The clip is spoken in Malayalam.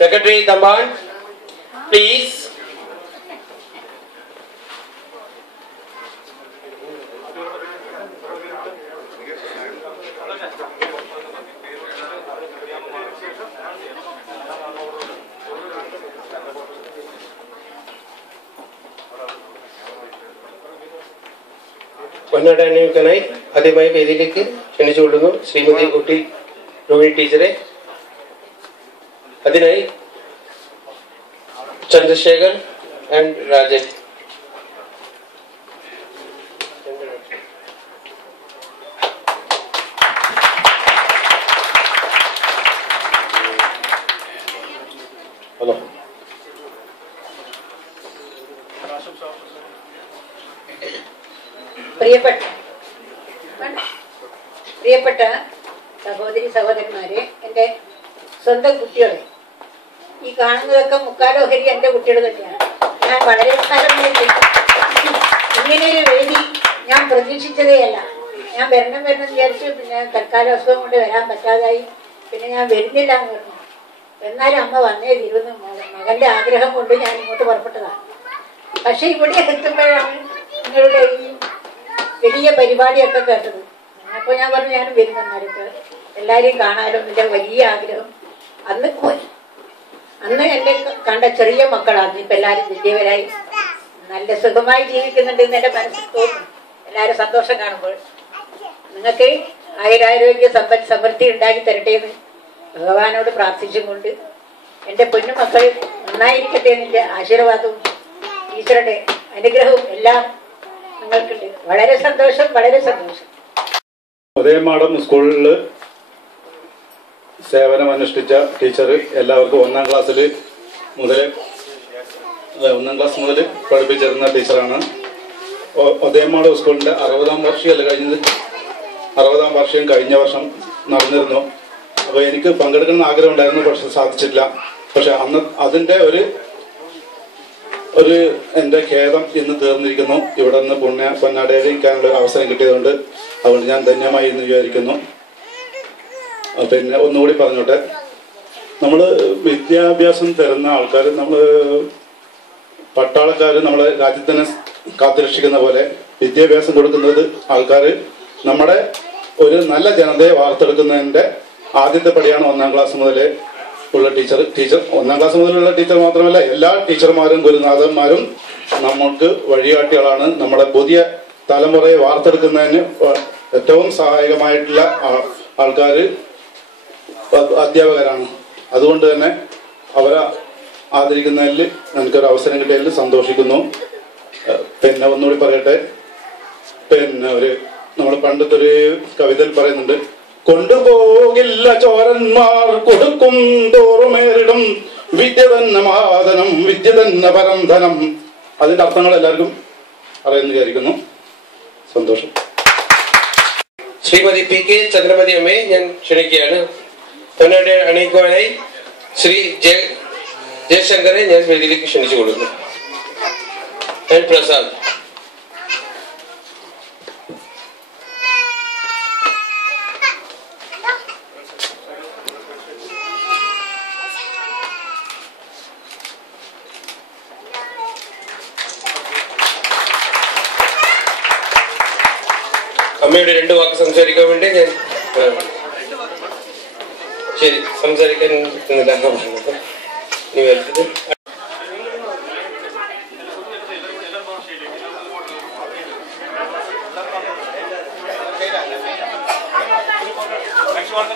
Secretary Tamban, please. പൊന്നാടണിക്കനായി ആദ്യമായി വേദിയിലേക്ക് ക്ഷണിച്ചുകൊള്ളുന്നു ശ്രീമതി കുട്ടി രോഹിണി ടീച്ചറെ. അതിനായി ചന്ദ്രശേഖർ ആൻഡ് രാജൻ. ഹലോ. പ്രിയപ്പെട്ട സഹോദരി സഹോദരന്മാരെ, എൻ്റെ സ്വന്തം കുട്ടികളെ, ഈ കാണുന്നതൊക്കെ മുക്കാലോഹരി എൻ്റെ കുട്ടികൾ തന്നെയാണ്. ഞാൻ വളരെ കാലമായിട്ട് ഇങ്ങനെയൊരു വേദി ഞാൻ പ്രതീക്ഷിച്ചതേയല്ല. ഞാൻ വരണം വിചാരിച്ചു. പിന്നെ തൽക്കാലം അസുഖം കൊണ്ട് വരാൻ പറ്റാതായി. പിന്നെ ഞാൻ വരുന്നില്ല എന്ന് പറഞ്ഞു. എന്നാലും അമ്മ വന്നേ തീരുന്നു. മകൻ്റെ ആഗ്രഹം കൊണ്ട് ഞാൻ ഇങ്ങോട്ട് പുറപ്പെട്ടതാണ്. പക്ഷെ ഇവിടെ എത്തുമ്പോഴാണ് നിങ്ങളുടെ ഈ വലിയ പരിപാടിയൊക്കെ കേട്ടത്. അപ്പോൾ ഞാൻ പറഞ്ഞു ഞാനും വരുന്നവർക്ക് എല്ലാവരെയും കാണാനോ എൻ്റെ വലിയ ആഗ്രഹം. അന്ന് എന്നെ കണ്ട ചെറിയ മക്കളാണ്. ഇപ്പം എല്ലാവരും വലിയവരായി നല്ല സുഖമായി ജീവിക്കുന്നുണ്ട് എന്ന് എൻ്റെ മനസ്സിൽ തോന്നും. എല്ലാവരും സന്തോഷം കാണുമ്പോൾ നിങ്ങൾക്ക് ആയുരാരോഗ്യ സമൃദ്ധി ഉണ്ടാക്കി തരട്ടെ എന്ന് ഭഗവാനോട് പ്രാർത്ഥിച്ചും കൊണ്ട് എൻ്റെ പൊന്നു മക്കൾ നന്നായിരിക്കട്ടെ എന്നിൻ്റെ ആശീർവാദവും ഈശ്വരന്റെ അനുഗ്രഹവും എല്ലാം നിങ്ങൾക്കുണ്ട്. വളരെ സന്തോഷം, വളരെ സന്തോഷം. ഉദയമാടം സ്കൂളിൽ സേവനമനുഷ്ഠിച്ച ടീച്ചർ എല്ലാവർക്കും ഒന്നാം ക്ലാസ് മുതൽ പഠിപ്പിച്ചിരുന്ന ടീച്ചറാണ്. ഉദയമാടം സ്കൂളിൻ്റെ 60ാം വാർഷികം കഴിഞ്ഞ വർഷം നടന്നിരുന്നു. അപ്പോൾ എനിക്ക് പങ്കെടുക്കണമെന്ന് ആഗ്രഹം ഉണ്ടായിരുന്നു, പക്ഷെ സാധിച്ചിട്ടില്ല. പക്ഷെ അന്ന് അതിൻ്റെ ഒരു എൻ്റെ ഖേദം ഇന്ന് തീർന്നിരിക്കുന്നു. ഇവിടെ നിന്ന് പൊന്നാടയിക്കാനുള്ള ഒരു അവസരം കിട്ടിയതുകൊണ്ട് അതുകൊണ്ട് ഞാൻ ധന്യമായി എന്ന് വിചാരിക്കുന്നു. പിന്നെ ഒന്നുകൂടി പറഞ്ഞോട്ടെ, നമ്മൾ വിദ്യാഭ്യാസം തരുന്ന ആൾക്കാർ, നമ്മൾ പട്ടാളക്കാർ നമ്മളെ രാജ്യത്തിനെ കാത്തുരക്ഷിക്കുന്ന പോലെ വിദ്യാഭ്യാസം കൊടുക്കുന്നത് ആൾക്കാർ നമ്മുടെ ഒരു നല്ല ജനതയെ വാർത്തെടുക്കുന്നതിൻ്റെ ആദ്യത്തെ പടിയാണ് 1ാം ക്ലാസ് മുതൽ ഉള്ള ടീച്ചർ. 1ാം ക്ലാസ് മുതലുള്ള ടീച്ചർ മാത്രമല്ല, എല്ലാ ടീച്ചർമാരും ഗുരുനാഥന്മാരും നമ്മൾക്ക് വഴികാട്ടികളാണ്. നമ്മുടെ പുതിയ തലമുറയെ വാർത്തെടുക്കുന്നതിന് ഏറ്റവും സഹായകമായിട്ടുള്ള ആൾക്കാർ അധ്യാപകരാണ്. അതുകൊണ്ട് തന്നെ അവരെ ആദരിക്കുന്നതിൽ എനിക്കൊരു അവസരം കിട്ടിയതിൽ സന്തോഷിക്കുന്നു. പിന്നെ ഒന്നുകൂടി പറയട്ടെ, പിന്നെ നമ്മൾ പണ്ടത്തെ ഒരു കവിതയിൽ പറയുന്നുണ്ട്, കൊണ്ടുപോകില്ല ചോരന്മാർ കൊടുക്കും തോറുമേറിടും വിദ്യ തന്നെ മാതനം വിദ്യ തന്നെ പരംധനം. അതിന്റെ അർത്ഥങ്ങൾ എല്ലാവർക്കും അറിയുന്നു വിചാരിക്കുന്നു. സന്തോഷം. ശ്രീമതി പി കെ ചന്ദ്രമതി അമ്മയെ ഞാൻ ക്ഷണിക്കുകയാണ്. പൊന്നാട അണിയിക്കുവാനായി ശ്രീ ജയശങ്കറെ ഞാൻ വേദിയിലേക്ക് ക്ഷണിച്ചു കൊടുക്കുന്നു. പ്രസാദ്. അമ്മയുടെ 2 വാക്ക് സംസാരിക്കാൻ വേണ്ടി ഞാൻ ശരി സംസാരിക്കാൻ പറ്റുന്നില്ല എന്ന് പറഞ്ഞത്. നീ വരട്ടത്. Next one.